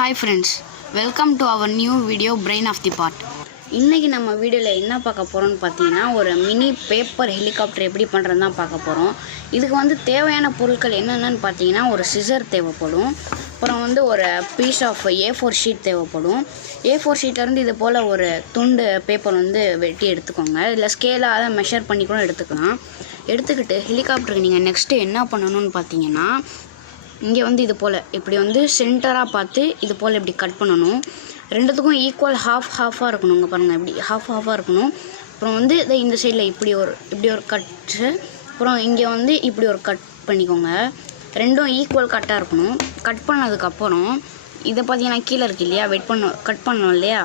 Hi friends, welcome to our new video Brain of the Part. இன்றைக்கி நம்ம வீடியோவில் என்ன பார்க்க போகிறோம்னு பார்த்தீங்கன்னா ஒரு மினி பேப்பர் ஹெலிகாப்டர் எப்படி பண்ணுறதுன்னு தான் பார்க்க போகிறோம். இதுக்கு வந்து தேவையான பொருட்கள் என்னென்னு பார்த்தீங்கன்னா ஒரு சிசர் தேவைப்படும், அப்புறம் வந்து ஒரு பீஸ் ஆஃப் A4 ஷீட் தேவைப்படும். A4 ஷீட்லேருந்து இது போல் ஒரு துண்டு பேப்பர் வந்து வெட்டி எடுத்துக்கோங்க. இதில் ஸ்கேலாக அதை மெஷர் பண்ணி கூட எடுத்துக்கலாம். எடுத்துக்கிட்டு ஹெலிகாப்டருக்கு நீங்கள் நெக்ஸ்ட்டு என்ன பண்ணணும்னு பார்த்தீங்கன்னா இங்கே வந்து இது போல் இப்படி வந்து சென்டராக பார்த்து இது போல் இப்படி கட் பண்ணணும். ரெண்டுத்துக்கும் ஈக்குவல் ஹாஃபாக இருக்கணும். இங்கே பாருங்கள், இப்படி ஹாஃபாக இருக்கணும். அப்புறம் வந்து இந்த சைடில் இப்படி ஒரு கட்டு, அப்புறம் இங்கே வந்து இப்படி ஒரு கட் பண்ணிக்கோங்க. ரெண்டும் ஈக்குவல் கட்டாக இருக்கணும். கட் பண்ணதுக்கப்புறம் இதை பார்த்தீங்கன்னா கீழே இருக்கு இல்லையா, கட் பண்ணோம் இல்லையா,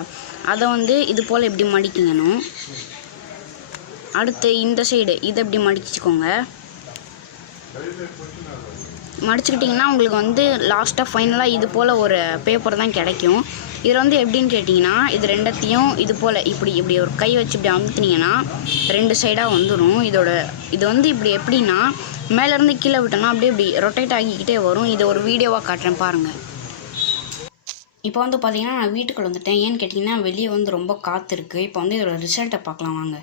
அதை வந்து இது போல் இப்படி மடிக்கணும். அடுத்து இந்த சைடு இதை இப்படி மடிச்சுக்கோங்க. மடிச்சுக்கிட்டிங்கன்னா உங்களுக்கு வந்து லாஸ்ட்டாக ஃபைனலாக இது போல் ஒரு பேப்பர் தான் கிடைக்கும். இதில் வந்து எப்படின்னு கேட்டிங்கன்னா இது ரெண்டத்தையும் இது போல் இப்படி ஒரு கை வச்சு இப்படி அமுத்துனீங்கன்னா ரெண்டு சைடாக வந்துடும். இது வந்து இப்படி எப்படின்னா மேலேருந்து கீழே விட்டோன்னா அப்படியே இப்படி ரொட்டேட் ஆகிக்கிட்டே வரும். இதை ஒரு வீடியோவாக காட்டுறேன் பாருங்கள். இப்போ வந்து பார்த்தீங்கன்னா நான் வீட்டுக்குள்ள வந்துட்டேன். ஏன்னு கேட்டிங்கன்னா வெளியே வந்து ரொம்ப காற்று இருக்குது. இப்போ வந்து இதோட ரிசல்ட்டை பார்க்கலாம் வாங்க.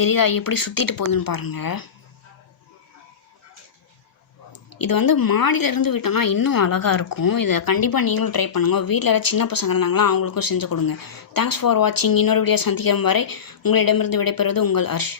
தெரியுதா எப்படி சுற்றிட்டு போகுதுன்னு பாருங்கள். இது வந்து மாடியிலேருந்து விட்டோம்னா இன்னும் அழகாக இருக்கும். இதை கண்டிப்பாக நீங்களும் ட்ரை பண்ணுங்கள். வீட்டில் யாராவது சின்ன பசங்க இருந்தாங்களா அவங்களுக்கும் செஞ்சு கொடுங்க. தேங்க்ஸ் ஃபார் வாட்சிங். இன்னொரு வீடியோ சந்திக்கும் வரை உங்களிடமிருந்து விடைபெறுவது உங்கள் ஹர்ஷ்.